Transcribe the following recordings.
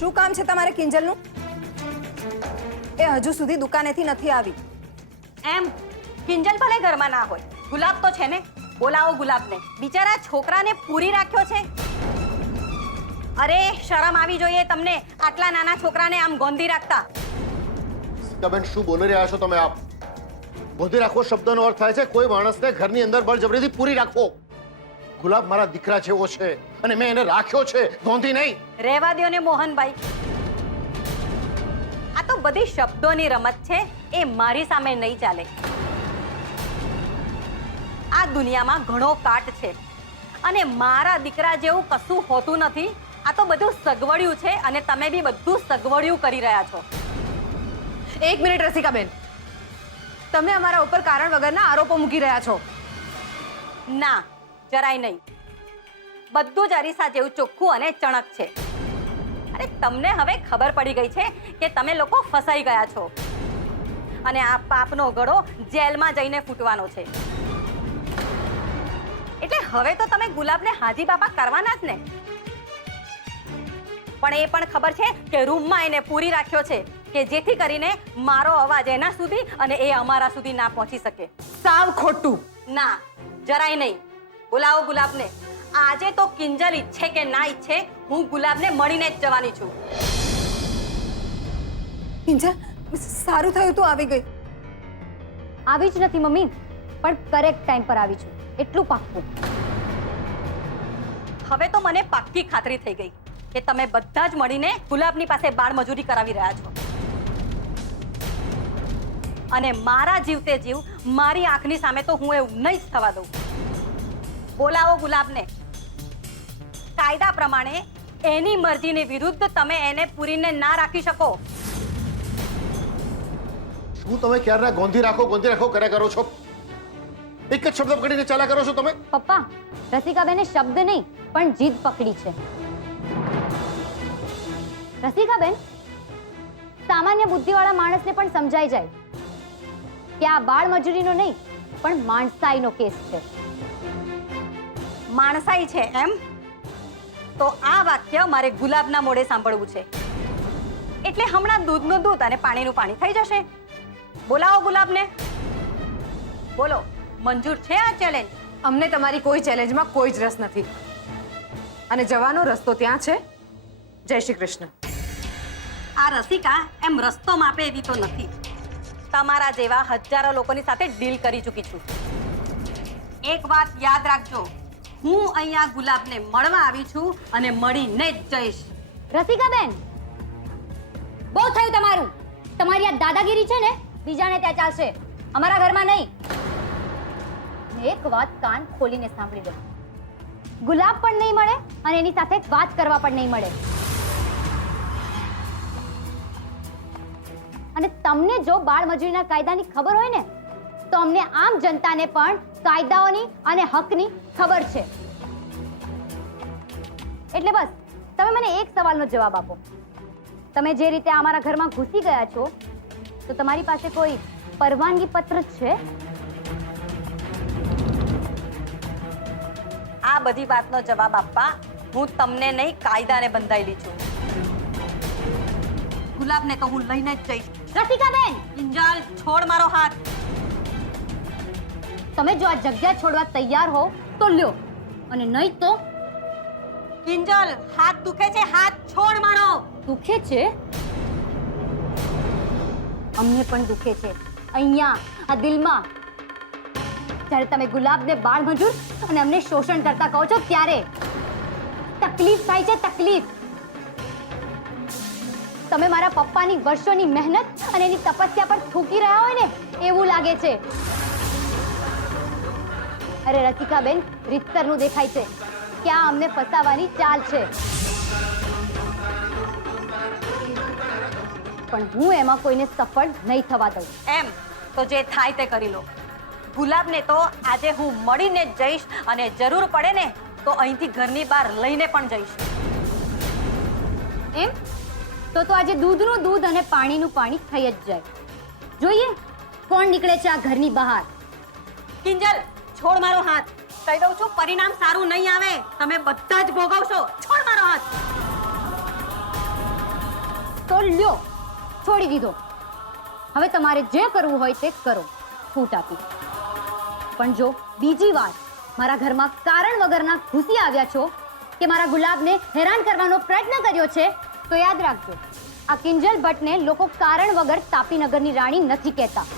શું કામ છે તમારે કિંજલનું? એ હજુ સુધી દુકાનેથી નથી આવી. એમ કિંજલ ભલે ઘરમાં ના હોય, ગુલાબ તો છે ને. બોલાવો ગુલાબને. બિચારા છોકરાને પૂરી રાખ્યો છે. અરે શરમ આવી જોઈએ તમને, આટલા નાના છોકરાને આમ ગોંધી રાખતા. બેન શું બોલી રહ્યા છો તમે? આપ ગોંધી રાખવો શબ્દનો અર્થ થાય છે કોઈ માણસને ઘરની અંદર બળજબરીથી પૂરી રાખવો. ગુલાબ મારા દીકરા જેવો છે અને મેં એને રાખ્યો છે, ગોંધી નહીં. રહેવા દ્યો ને મોહનભાઈ, આ તો બધી શબ્દોની રમત છે. એ મારી સામે નહીં ચાલે. આ દુનિયામાં ઘણો કાટ છે અને મારા દીકરા જેવું કશું હોતું નથી. આ તો બધું સગવડિયું છે અને તમે બી બધું સગવડિયું કરી રહ્યા છો. એક મિનિટ રસિકાબેન, તમે અમારા ઉપર કારણ વગરના આરોપો મૂકી રહ્યા છો. ના, જરાય નહીં. બધું જ અરીસા જેવું ચોખ્ખું અને ચણક છે. અરે તમને હવે ખબર પડી ગઈ છે કે તમે લોકો ફસાઈ ગયા છો અને આ પાપનો ગળો જેલમાં જઈને ફૂટવાનો છે. એટલે હવે તો તમે ગુલાબને હાજી બાપા કરવાના જ ને. પણ એ પણ ખબર છે કે રૂમમાં એને પૂરી રાખ્યો છે કે જેથી કરીને મારો અવાજ એના સુધી અને એ અમારા સુધી ના પહોંચી શકે. સાવ ખોટું. ના, જરાય નહીં. બોલાવો ગુલાબને. આજે તો કિંજલ ઈચ્છે કે ના ઈચ્છે, હું ગુલાબને મળીને જ જવાની છું. કિંજલ, સારું થયું તું આવી ગઈ. આવી જ નથી મમ્મી, પણ કરેક્ટ ટાઈમ પર આવી છું, એટલું પાક્કું. હવે તો મને પાક્કી ખાતરી થઈ ગઈ કે તમે બધા જ મળીને ગુલાબની પાસે બાળ મજૂરી કરાવી રહ્યા છો અને મારા જીવતે જીવ મારી આંખની સામે તો હું એવું નહીં જ થવા દઉં. બોલાવો ગુલાબને. કાયદા પ્રમાણે એની મરજીની વિરુદ્ધ તમે એને પૂરીને ના રાખી શકો. શું તમે ક્યારના ગોંધી રાખો કર્યા કરો છો? એક જ શબ્દ પકડીને ચાલ્યા કરો છો તમે? પપ્પા, રસિકાબેને શબ્દ નહીં પણ જીદ પકડી છે. રસિકાબેન, સામાન્ય બુદ્ધિવાળા માણસને પણ સમજાઈ જાય કે આ બાળ મજૂરીનો નહીં પણ માણસાઈનો કેસ છે. માણસાઈ છે એમ? તો આ વાક્ય મારે ગુલાબના મોઢે સાંભળવું છે. એટલે હમણાં દૂધનું દૂધ અને પાણીનું પાણી થઈ જશે. બોલાવો ગુલાબને. બોલો, મંજૂર છે આ ચેલેન્જ? અમને તમારી કોઈ ચેલેન્જમાં કોઈ જ રસ નથી અને જવાનો રસ્તો ત્યાં છે. જય શ્રી કૃષ્ણ. આ રસિકા એમ રસ્તો માપે એવી તો નથી. તમારા જેવા હજારો લોકોની સાથે ડીલ કરી ચૂકી છું. એક વાત યાદ રાખજો, હું અહીંયા ગુલાબને મળવા આવી છું અને મળીને જ જઈશ. રસિકાબેન, બહુ થયું તમારું. તમારી આ દાદાગીરી છે ને બીજાને ત્યાં ચાલશે, અમારા ઘરમાં નહીં. એક વાત કાન ખોલીને સાંભળી લો, ગુલાબ પણ નહીં મળે અને એની સાથે વાત કરવા પણ નહીં મળે. અને તમને જો બાળ મજૂરીના કાયદાની ખબર હોય ને તો અમને આમ જનતાને પણ કાયદાઓની અને હકની ખબર છે. એટલે બસ તમે મને એક સવાલનો જવાબ આપો. તમે જે રીતે અમારા ઘરમાં ઘૂસી ગયા છો તો તમારી પાસે કોઈ પરવાનગી પત્ર છે? આ બધી વાતનો જવાબ આપવા હું તમને નહીં કાયદાને બંધાયેલી છું. ગુલાબને તો હું લઈને જ જઈશ. રસિકાબેન, કિંજલ, છોડ મારો હાથ. તમે જો આ જગ્યા છોડવા તૈયાર હો તો લ્યો, અને નહીં તો કિંજલ, હાથ દુખે છે, હાથ છોડ મારો. દુખે છે? અમને પણ દુખે છે, અહીંયા આ દિલમાં. જ્યારે તમે ગુલાબને બાળ મજૂર અને અમને શોષણ કરતા કહો છો ત્યારે તકલીફ થાય છે, તકલીફ. તમે મારા પપ્પાની વર્ષોની મહેનત અને એની તપસ્યા પર થૂકી રહ્યા હોય ને એવું લાગે છે. અરે રસિકાબેન, રીતસરનું દેખાય છે કે આ અમને ફસાવાની ચાલ છે, પણ હું એમાં કોઈને સફળ નહીં થવા દઉં. એમ તો જે થાય તે કરી લો. ગુલાબને તો આજે હું મળીને જ જઈશ અને જરૂર પડે ને તો અહીંથી ઘરની બહાર લઈને પણ જઈશ. એમ તો આજે દૂધનું દૂધ અને પાણીનું પાણી થઈ જ જાય. જોઈએ કોણ નીકળે છે આ ઘરની બહાર. કિંજલ, છોડ મારો હાથ. કહી દઉં છું, પરિણામ સારું નહીં આવે. તમે બધા જ ભોગવશો. છોડ મારો હાથ. લ્યો છોડી દીધો. હવે તમારે જે કરવું હોય તે કરો, છૂટ આપી. પણ જો બીજી વાર મારા ઘરમાં કારણ વગરના ઘૂસી આવ્યા છો કે મારા ગુલાબને હેરાન કરવાનો પ્રયત્ન કર્યો છે તો યાદ રાખજો, આ કિંજલ ભટ્ટને લોકો કારણ વગર તાપીનગરની રાણી નથી કહેતા.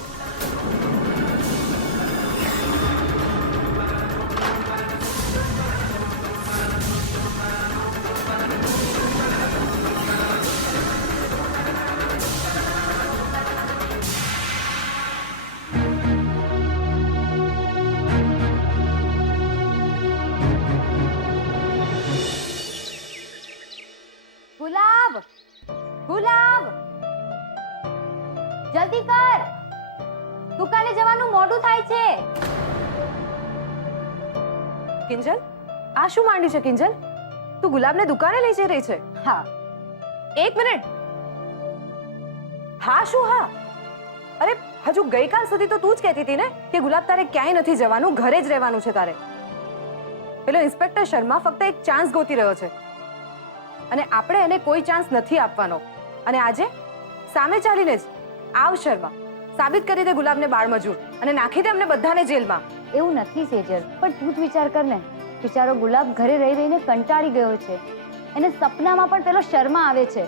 ગુલાબ, ગુલાબ, જલ્દી કર, દુકાને જવાનું મોડું થાય છે. કિંજલ, આ શું માંડ્યું છે કિંજલ? તું ગુલાબને દુકાને લઈ જઈ રહી છે? હા. એક મિનિટ. હા શું હા? અરે હજુ ગઈકાલ સુધી તો તું જ કહેતી હતી ને કે ગુલાબ તારે ક્યાંય નથી જવાનું, ઘરે જ રહેવાનું છે તારે. પેલો ઇન્સ્પેક્ટર શર્મા ફક્ત એક ચાન્સ ગોતી રહ્યો છે અને આપણે એને કોઈ ચાન્સ નથી આપવાનો. અને આજે સામે ચાલીને જ આવ શર્મા, સાબિત કરી દે ગુલાબને બાળમજૂર અને નાખી દે અમને બધાને જેલમાં. એવું નથી સેજલ, પણ તું જ વિચાર કર ને, બિચારો ગુલાબ ઘરે રહી રહીને કંટાળી ગયો છે. એને સપનામાં પણ પેલો શર્મા આવે છે.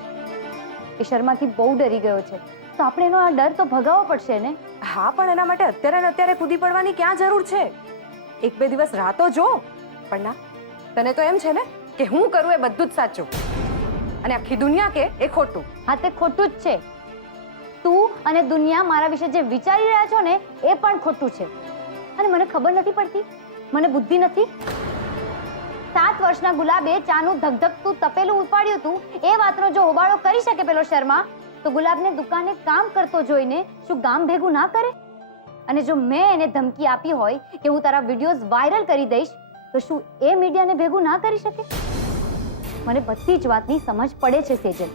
એ શર્માથી બહુ ડરી ગયો છે, તો આપણે એનો આ ડર તો ભગાવવો પડશે ને. હા, પણ એના માટે અત્યારે ને અત્યારે કૂદી પડવાની ક્યાં જરૂર છે? એક બે દિવસ રાહ તો જો. પણ ના, તને તો એમ છે ને કે હું કરું એ બધું જ સાચું અને આખી દુનિયા કે એ ખોટું. હા, તે ખોટું જ છે. તું અને દુનિયા મારા વિશે જે વિચારી રહ્યા છો ને એ પણ ખોટું છે. અને મને ખબર નથી પડતી, મને બુદ્ધિ નથી. 7 વર્ષના ગુલાબે ચાનું ધગધગતું તપેલું ઉપાડ્યું હતું, એ વાતનો જો હોબાળો કરી શકે પેલો શર્મા, તો ગુલાબને દુકાને કામ કરતો જોઈને શું ગામ ભેગું ના કરે? અને જો મેં એને ધમકી આપી હોય કે હું તારા વિડીયોઝ વાયરલ કરી દઈશ, તો શું એ મીડિયાને ભેગું ના કરી શકે? મને બધી જ વાતની સમજ પડે છે સેજલ,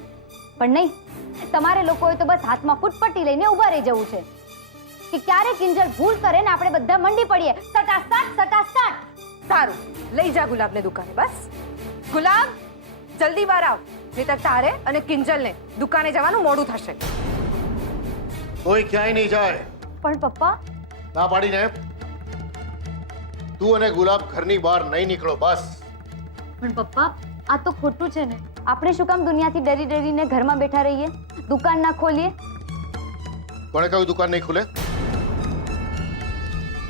પણ નહીં, તમારે લોકોએ તો બસ હાથમાં ફૂટપટ્ટી લઈને ઊભા રહી જવું છે કે ક્યારે કિંજલ ભૂલ કરે ને આપણે બધા મંડી પડીએ. સટાસટ સટાસટ. સારું, લઈ જા ગુલાબને દુકાને. બસ ગુલાબ, જલ્દી બહાર આવ, નહીંતર તારે અને કિંજલને દુકાને જવાનું મોડું થશે. કોઈ ક્યાંય નહીં જાય. પણ પપ્પા, ના પાડીને. તું અને ગુલાબ ઘરની બહાર નહીં નીકળો, બસ. પણ પપ્પા, આ તો ખોટું છે ને. આપણે શું કામ દુનિયાથી ડરી ડરીને ઘરમાં બેઠા રહીએ, દુકાન ના ખોલીએ? કોણે કહ્યું દુકાન નહીં ખુલે?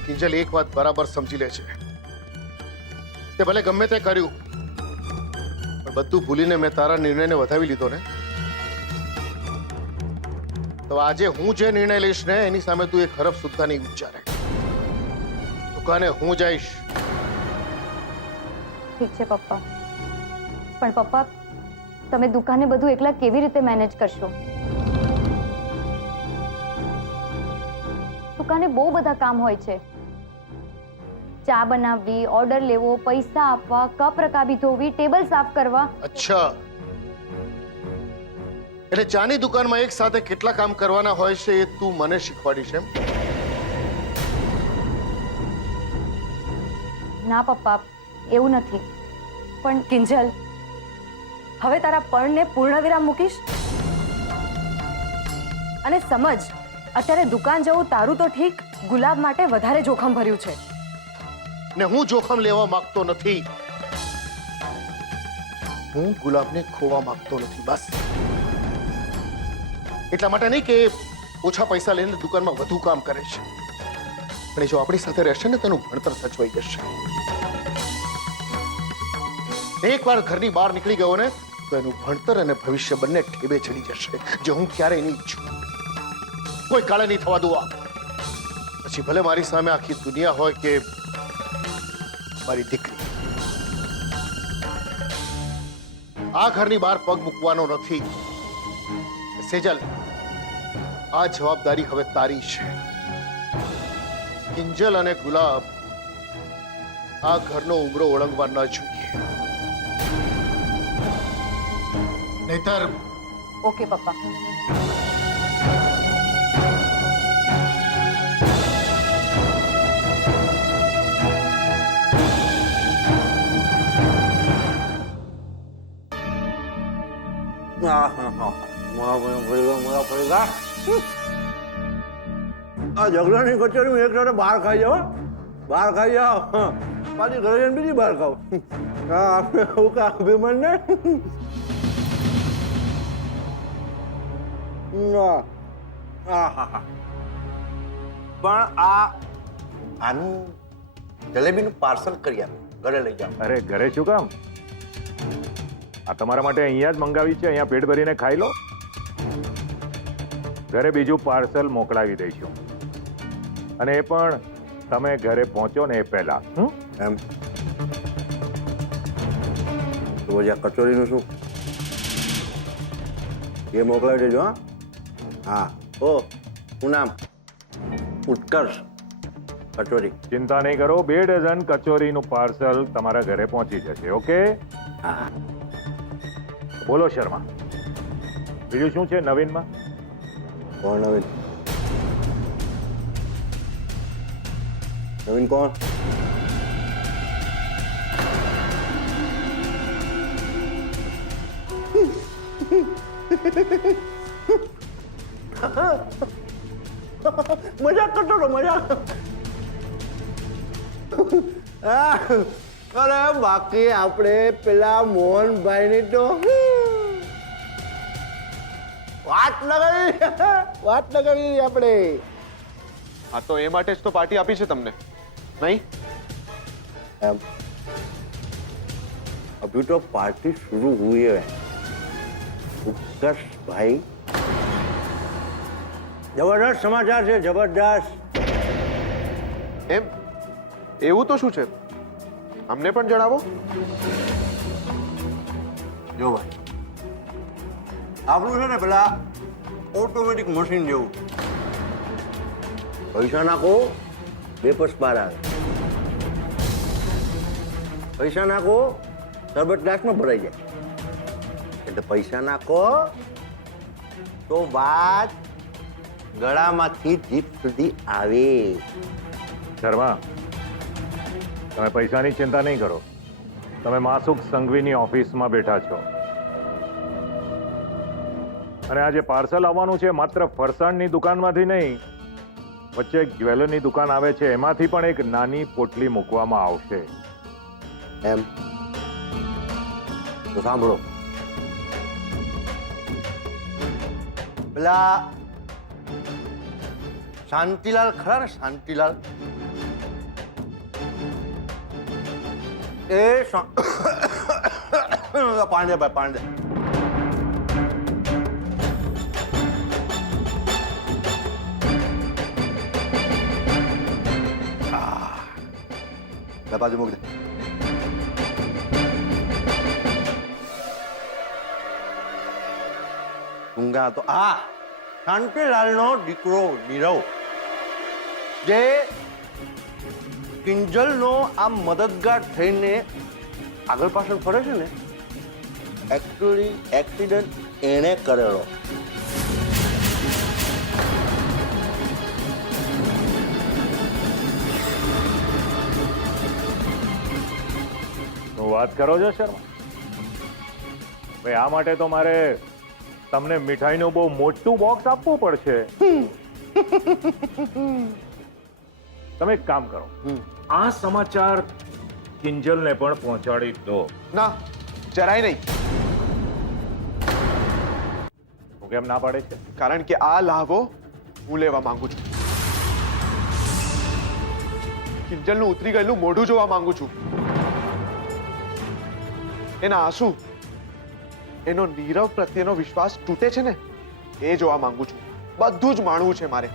કિંજલ એક વાત બરાબર સમજી લે છે. તે ભલે ગમે તે કર્યું, પણ બધું ભૂલીને મેં તારા નિર્ણયને વધાવી લીધો ને. તો આજે હું જે નિર્ણય લઈશ ને એની સામે તું એક હરફ સુદ્ધા નહીં વિચારે. દુકાને હું જઈશ. ઠીક છે પપ્પા, પણ પપ્પા, તમે દુકાને બધું એકલા કેવી રીતે મેનેજ કરશો? દુકાને બહુ બધા કામ હોય છે. ચા બનાવવી, ઓર્ડર લેવો, પૈસા આપવા, કપ રકાબી ધોવી, ટેબલ સાફ કરવા. અચ્છા, એટલે ચાની દુકાનમાં એક સાથે કેટલા કામ કરવાના હોય છે એ તું મને શીખવાડીશ એમ? ના પપ્પા, એવું નથી. પણ કિંજલ, હવે તારા પણને પૂર્ણવિરામ મૂકીશ અને સમજ, અત્યારે દુકાન જવું તારું તો ઠીક, ગુલાબ માટે વધારે જોખમ ભર્યું છે. ને હું જોખમ લેવા માંગતો નથી. હું ગુલાબને ખોવા માંગતો નથી, બસ. એટલા માટે નહીં કે ઓછા પૈસા લઈને દુકાનમાં વધુ કામ કરે છે, પણ જો આપણી સાથે રહેશે ને તેનું ભણતર સચવાઈ જશે. એકવાર ઘરની બહાર નીકળી ગયો ને તો એનું ભણતર અને ભવિષ્ય બંને ઠેબે ચડી જશે, જે હું ક્યારેય નહીં ઈચ્છું. કોઈ કાળે નહીં થવા દઉં. પછી ભલે મારી સામે આખી દુનિયા હોય કે મારી દીકરી. આ ઘરની બહાર પગ મૂકવાનો નથી. સેજલ, આ જવાબદારી હવે તારી છે. કિંજલ અને ગુલાબ આ ઘરનો ઉમરો ઓળંગવા ન જોઈએ, નહીતર. ઓકે પપ્પા. આ ઝઘડાની કચોરી હું એક સાથે બહાર ખાઈ જાઉં, બહાર ખાઈ જાઉં, પાછી ઘરે જઈને બીજી બહાર ખાવ. હા આપણે એવું કા અભિમાન ને. પણ આનું જલેબીનું પાર્સલ કરી આપો, ઘરે લઈ જાઓ. અરે ઘરે શું કામ? આ તમારા માટે અહીંયા જ મંગાવી છે, અહીંયા પેટ ભરીને ખાઈ લો. ઘરે બીજું પાર્સલ મોકલાવી દઈશું, અને એ પણ તમે ઘરે પહોંચો ને એ પહેલા. એમ તો પછી આ કચોરીનું શું? એ મોકલાવી દેજો. હા ઓ શું નામ? ઉત્કર્ષ કચોરી. ચિંતા નહીં કરો, 2 ડઝન કચોરીનું પાર્સલ તમારા ઘરે પહોંચી જશે. ઓકે? હા બોલો શર્મા, બીજું શું છે નવીનમાં? કોણ નવીન? નવીન કોણ? મજાક કરતો હતો, મજાક. અરે બાકી આપણે પેલા મોહનભાઈની તો વાત લગાવી આપણે. હા તો એ માટે જ તો પાર્ટી આપી છે તમને, નહીં? એમ અભી તો પાર્ટી शुरू हुई है. उत्कर्ष भाई, જબરદસ્ત સમાચાર છે, જબરદસ્ત. એમ એવું તો શું છે, અમને પણ જણાવો. જો ભાઈ, આપણું છે ને પેલા ઓટોમેટિક મશીન જેવું, પૈસા નાખો 2 પસ બહાર આવે, પૈસા નાખો સરબત ગ્લાસમાં ભરાઈ જાય. એટલે પૈસા નાખો તો વાત ગળામાંથી જીભ સુધી આવે. શર્મા, તમે પૈસાની ચિંતા નહીં કરો. તમે માસુક સંઘવીની ઓફિસમાં બેઠા છો, અને આ જે પાર્સલ આવવાનું છે માત્ર ફરસાણની દુકાનમાંથી નહીં, વચ્ચે એક જ્વેલરની દુકાન આવે છે, એમાંથી પણ એક નાની પોટલી મૂકવામાં આવશે. એમ તો સાંભળો, પેલા શાંતિલાલ ખરા ને, શાંતિલાલ, એ પાંડે ભાઈ પાંડે, બાજુ મૂક દે. ઊંઘા તો આ શાંતિલાલનો દીકરો નીરવ, જે કિંજલનો આ મદદગાર થઈને આગળ પાછળ ફરે છે ને, એકચ્યુઅલી એક્સિડન્ટ એણે કરેલો. વાત કરો છો શર્મા? ભાઈ આ માટે તો મારે તમને મીઠાઈનું બહુ મોટું બોક્સ આપવું પડશે. તમે એક કામ કરો, આ સમાચાર કિંજલને પણ પહોંચાડી દો. ના, જરાય નહીં. હું કેમ ના પાડે છે? કારણ કે આ લાભો હું લેવા માંગુ છું. કિંજલનું ઉતરી ગયેલું મોઢું જોવા માંગુ છું, એના આંસુ, એનો નીરવ પ્રત્યેનો વિશ્વાસ તૂટે છે ને, એ જોવા માંગુ છું. બધું જ માણવું છે મારે.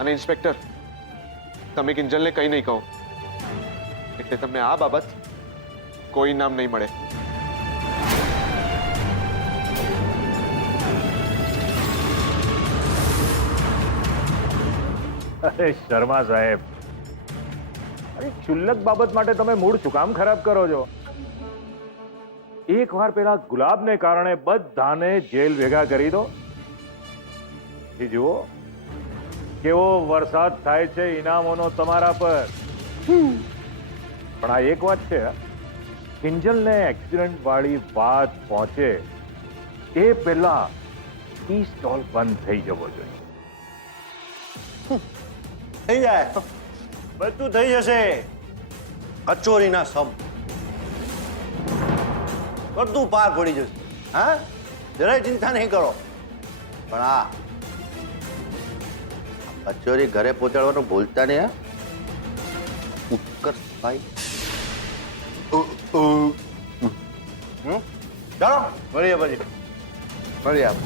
અને ઇન્સ્પેક્ટર, તમે કિંજલને કંઈ નહીં કહો, એટલે તમને આ બાબત કોઈ નામ નહીં મળે. અરે શર્મા સાહેબ, અરે ક્ષુલ્લક બાબત માટે તમે મૂડ શું કામ ખરાબ કરો છો? એક વાર પેલા ગુલાબને કારણે બધાને જેલ ભેગા કરી દો. જુઓ કેવો વરસાદ થાય છે ઇનામોનો તમારા પર. પણ આ એક વાત છે કિંજલને એક્સિડન્ટ વાળી વાત પહોંચે એ પહેલા ટી સ્ટોલ બંધ થઈ જવો જોઈએ. થઈ જાય, બધું થઈ જશે. કચોરીના સમ બધું પાર પડી જશે. હા, જરાય ચિંતા નહીં કરો. પણ આ કચોરી ઘરે પહોંચાડવાનું ભૂલતા નહીં. હા, ઉત્કર્ષભાઈ. ચાલો મળીએ પછી. મળીએ આપ.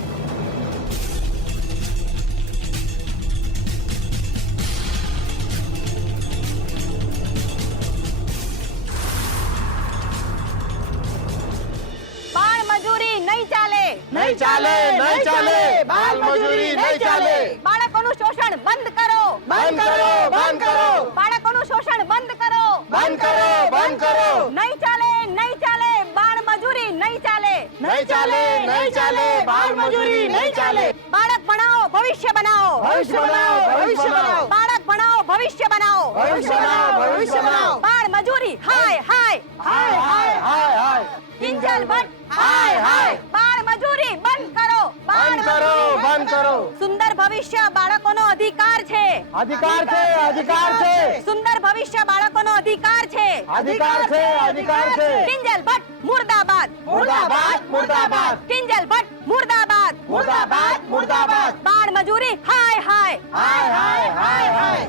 બાળ મજૂરી નહીં ચાલે. નહીં ચાલે, નહીં ચાલે. બાલ મજૂરી નહીં ચાલે. બાળકોનું શોષણ બંધ કરો. બંધ કરો, બંધ કરો. બાળકોનું શોષણ બંધ કરો. બંધ કરો, બંધ કરો. નહીં ચાલે, નહીં ચાલે. બાળ મજૂરી નહીં ચાલે. નહીં ચાલે, નહીં ચાલે. બાલ મજૂરી નહીં ચાલે. બાળક ભણાવો, ભવિષ્ય બનાવો. ભવિષ્ય બનાવો, ભવિષ્ય બનાવો. બાળક ભણાવો, ભવિષ્ય બનાવો. ભવિષ્ય બનાવો, ભવિષ્ય બનાવો. બાળ મજૂરી હાય હાય. હાય, હાય, હાય, હાય. કિંજલ ભટ્ટ હાય, હાય. બાળ મજૂરી બંધ કરો. બંધ કરો, બંધ કરો. સુંદર ભવિષ્ય બાળકોનો અધિકાર છે. અધિકાર છે, અધિકાર છે. સુંદર ભવિષ્ય બાળકોનો અધિકાર છે. અધિકાર છે, અધિકાર છે. કિંજલ ભટ્ટ મુર્દાબાદ. મુર્દાબાદ, મુર્દાબાદ. કિંજલ ભટ્ટ મુર્દાબાદ. મુર્દાબાદ, મુર્દાબાદ. બાળ મજૂરી હાય હાય. હાય, હાય, હાય, હાય.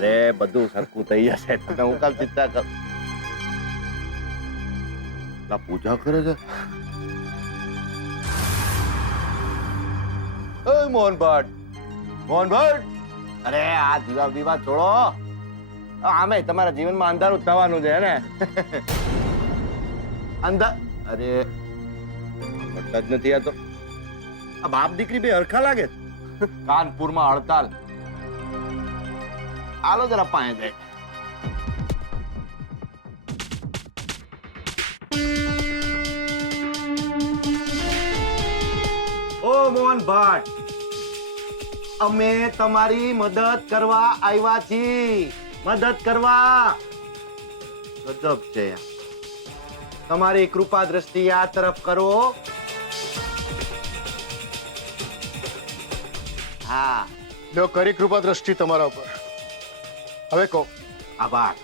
અરે બધું સરખું થઈ જશે. તમે હું કામ ચિંતા કર. પૂજા કરે છે. મોહન ભટ્ટ, મોહન ભટ્ટ. અરે આ દીવા બીવા છોડો. આમે તમારા જીવનમાં અંધારું થવાનું છે ને. અંધા અરે પડતા જ નથી. આ તો આ બાપ દીકરી બે હરખા લાગે. કાનપુરમાં હડતાલ. આલો જરા પાસે જાય. ઓ મોહન ભટ્ટ, અમે તમારી મદદ કરવા આવ્યા છીએ. મદદ કરવા. ગજબ છે યાર. તમારી કૃપા દ્રષ્ટિ આ તરફ કરો. હા, લ્યો કરી કૃપા દ્રષ્ટિ તમારા ઉપર. હવે કહો, આભાર.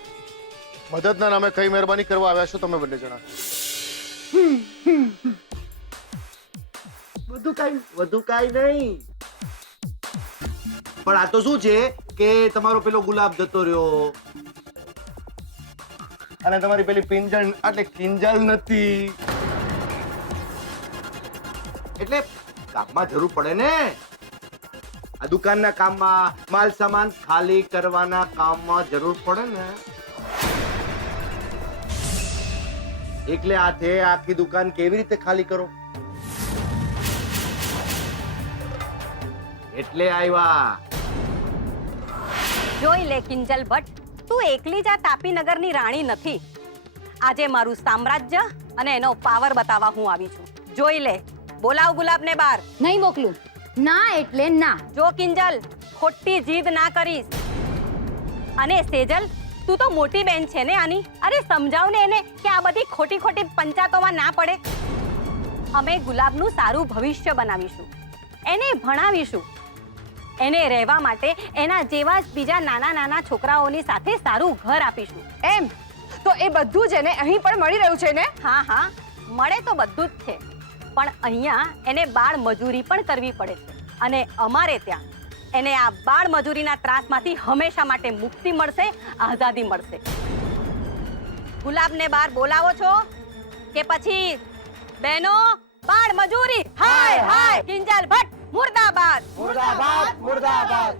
મદદના નામે કઈ મહેરબાની કરવા આવ્યા છો તમે બંને જણા? વધુ કાઈ નહીં. પણ આ તો શું છે કે તમારો પેલો ગુલાબ જતો રહ્યો અને તમારી પેલી પિંજલ એટલે કિંજલ નથી. એટલે કામમાં જરૂર પડે ને. આ દુકાનના કામમાં, માલ સામાન ખાલી કરવાના કામમાં જરૂર પડે ને. એકલે હાથે આખી દુકાન કેવી રીતે ખાલી કરો? એટલે આવ્યા. જોઈ લે કિંજલ ભટ્ટ, તું એકલી જ આ તાપીનગરની રાણી નથી. આજે મારું સામ્રાજ્ય અને એનો પાવર બતાવવા હું આવી છું. જોઈ લે. બોલાવ ગુલાબને બહાર. નહીં મોકલું. ના એટલે ના. જો કિંજલ, ખોટી જીદ ના કરીશ. અને સેજલ, તું તો મોટી બેન છે ને આની. અરે સમજાવ ને એને કે આ બધી ખોટી ખોટી પંચાયતોમાં ના પડે. અમે ગુલાબનું સારું ભવિષ્ય બનાવીશું, એને ભણાવીશું, એને રહેવા માટે એના જેવા જ બીજા નાના નાના છોકરાઓની સાથે સારું ઘર આપીશું. એમ તો એ બધું જ એને અહીં પણ મળી રહ્યું છે ને? હા હા, મળે તો બધું જ છે, પણ અહીંયા એને બાળ મજૂરી પણ કરવી પડે છે. અને અમારે ત્યાં એને આ બાળ મજૂરીના ત્રાસમાંથી હંમેશા માટે મુક્તિ મળશે, આઝાદી મળશે. ગુલાબને બહાર બોલાવો છો કે પછી? બહેનો, બાળ મજૂરી હાય હાય. કિંજલ ભટ્ટ મુર્દાબાદ. મુર્દાબાદ, મુર્દાબાદ.